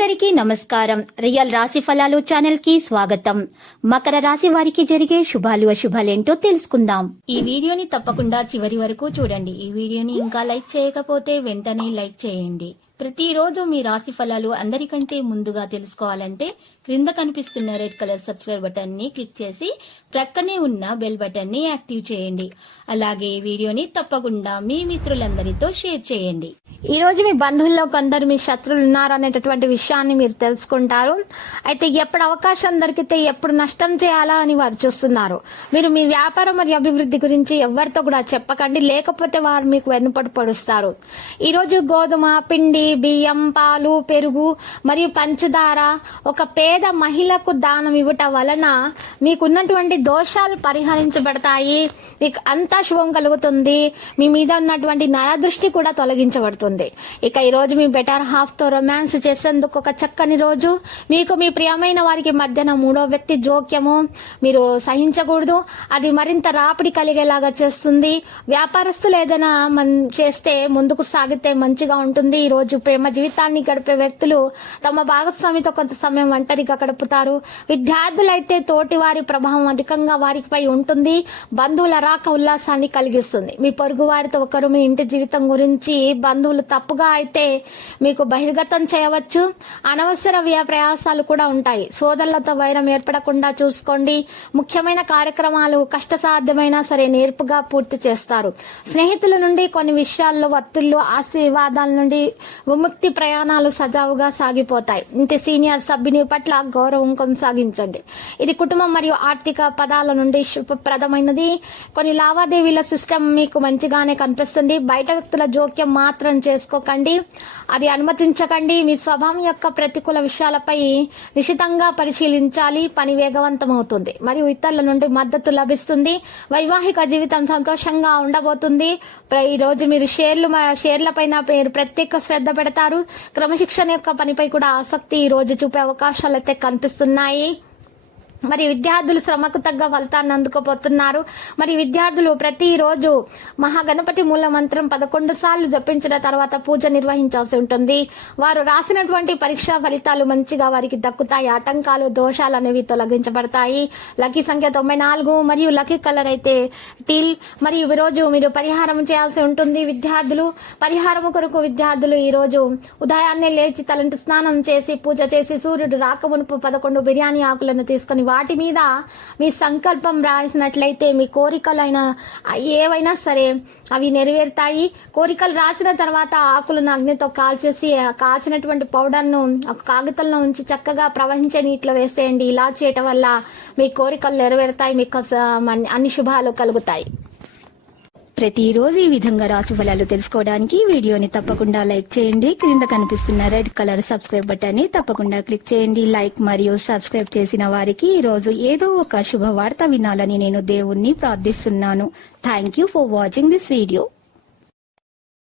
అందరికీ నమస్కారం. రియల్ రాశి ఫలాలు ఛానల్ కి స్వాగతం. మకర రాశి వారికి జరిగే శుభాలు అశుభాలేంటో తెలుసుకుందాం. ఈ వీడియోని తప్పకుండా చివరి వరకు చూడండి. ఈ వీడియోని ఇంకా లైక్ చేయకపోతే వెంటనే లైక్ చేయండి. ప్రతిరోజు మీ రాశి ఫలాలు అందరికంటే ముందుగా తెలుసుకోవాలంటే క్రింద కనిపిస్తున్న రెడ్ కలర్ సబ్స్క్రైబ్ బటన్ ని క్లిక్ చేసి ప్రక్కనే ఉన్న బెల్ బటన్ ని యాక్టివ్ చేయండి. అలాగే వీడియోని తప్పకుండా మీ మిత్రులందరితో షేర్ చేయండి. ఈ రోజు మీ బంధువుల్లో కొందరు మీ శత్రువులు ఉన్నారనేటటువంటి విషయాన్ని మీరు తెలుసుకుంటారు. అయితే ఎప్పుడు అవకాశం దొరికితే ఎప్పుడు నష్టం చేయాలా అని వారు చూస్తున్నారు. మీరు మీ వ్యాపారం మరియు అభివృద్ధి గురించి ఎవరితో కూడా చెప్పకండి, లేకపోతే వారు మీకు వెన్నుపట్టు పొడుస్తారు. ఈ రోజు గోధుమ పిండి, బియ్యం, పాలు, పెరుగు మరియు పంచదార ఒక పేద మహిళకు దానం ఇవ్వటం వలన మీకున్నటువంటి దోషాలు పరిహరించబడతాయి. మీకు అంతా శుభం కలుగుతుంది. మీ మీద ఉన్నటువంటి నరదృష్టి కూడా తొలగించబడుతుంది. ఇక ఈ రోజు మీ బెటర్ హాఫ్ తో రొమాన్స్ చేసేందుకు ఒక చక్కని రోజు. మీకు మీ ప్రియమైన వారికి మధ్యన మూడో వ్యక్తి జోక్యము మీరు సహించకూడదు. అది మరింత రాపిడి కలిగేలాగా చేస్తుంది. వ్యాపారస్తులు ఏదైనా చేస్తే ముందుకు సాగితే మంచిగా ఉంటుంది. ఈ రోజు ప్రేమ జీవితాన్ని గడిపే వ్యక్తులు తమ భాగస్వామితో కొంత సమయం ఒంటరిగా గడుపుతారు. విద్యార్థులైతే తోటి వారి ప్రభావం అధికంగా వారిపై ఉంటుంది. బంధువుల రాక ఉల్లాసాన్ని కలిగిస్తుంది. మీ పొరుగు వారితో ఒకరు మీ ఇంటి జీవితం గురించి బంధువులు తప్పుగా అయితే మీకు బహిర్గతం చేయవచ్చు. అనవసర వ్యయ ప్రయాసాలు కూడా ఉంటాయి. సోదరులతో వైరం ఏర్పడకుండా చూసుకోండి. ముఖ్యమైన కార్యక్రమాలు కష్టసాధ్యమైనా సరే నేర్పుగా పూర్తి చేస్తారు. స్నేహితుల నుండి కొన్ని విషయాల్లో ఒత్తిళ్లు, ఆస్తి వివాదాల నుండి విముక్తి, ప్రయాణాలు సజావుగా సాగిపోతాయి. ఇంటి సీనియర్ సభ్యుని పట్ల గౌరవం కొనసాగించండి. ఇది కుటుంబం మరియు ఆర్థిక పదాల నుండి శుభప్రదమైనది. కొన్ని లావాదేవీల సిస్టమ్ మీకు మంచిగానే కనిపిస్తుంది. బయట వ్యక్తుల జోక్యం మాత్రం చేసుకోకండి, అది అనుమతించకండి. మీ స్వభావం యొక్క ప్రతికూల విషయాలపై నిశితంగా పరిశీలించాలి. పని వేగవంతమవుతుంది మరియు ఇతరుల నుండి మద్దతు లభిస్తుంది. వైవాహిక జీవితం సంతోషంగా ఉండబోతుంది. ఈ రోజు మీరు షేర్లపైన మీరు ప్రత్యేక శ్రద్ధ పెడతారు. క్రమశిక్షణ యొక్క పనిపై కూడా ఆసక్తి ఈ రోజు చూపే అవకాశాలు అయితే కనిపిస్తున్నాయి. మరి విద్యార్థులు శ్రమకు తగ్గ ఫలితాన్ని అందుకోబోతున్నారు. మరి విద్యార్థులు ప్రతిరోజు మహాగణపతి మూల మంత్రం 11 సార్లు జపించిన తర్వాత పూజ నిర్వహించాల్సి ఉంటుంది. వారు రాసినటువంటి పరీక్షా ఫలితాలు మంచిగా వారికి దక్కుతాయి. ఆటంకాలు, దోషాలు అనేవి తొలగించబడతాయి. లక్కీ సంఖ్య 94 మరియు లక్కీ కలర్ అయితే టీల్. మరియు ఈ రోజు మీరు పరిహారం చేయాల్సి ఉంటుంది. విద్యార్థులు పరిహారం కొరకు విద్యార్థులు ఈ రోజు ఉదయాన్నే లేచి తలంటు స్నానం చేసి పూజ చేసి సూర్యుడు రాకమునుపు 11 బిర్యానీ ఆకులను తీసుకుని వాటి మీద మీ సంకల్పం రాసినట్లయితే మీ కోరికలైనా ఏవైనా సరే అవి నెరవేరుతాయి. కోరికలు రాసిన తర్వాత ఆకులను అగ్నితో కాల్చేసి కాల్చినటువంటి పౌడర్ను ఒక కాగితంలో ఉంచి చక్కగా ప్రవహించే నీటిలో వేసేయండి. ఇలా చేయటం వల్ల మీ కోరికలు నెరవేరుతాయి. మీకు అన్ని శుభాలు కలుగుతాయి. ప్రతిరోజు ఈ విధంగా రాశి ఫలాలు తెలుసుకోవడానికి వీడియోని తప్పకుండా లైక్ చేయండి. క్రింద కనిపిస్తున్న రెడ్ కలర్ సబ్స్క్రైబ్ బటన్ ని తప్పకుండా క్లిక్ చేయండి. లైక్ మరియు సబ్స్క్రైబ్ చేసిన వారికి ఈ రోజు ఏదో ఒక శుభవార్త వినాలని నేను దేవుణ్ణి ప్రార్థిస్తున్నాను. Thank you for watching this video.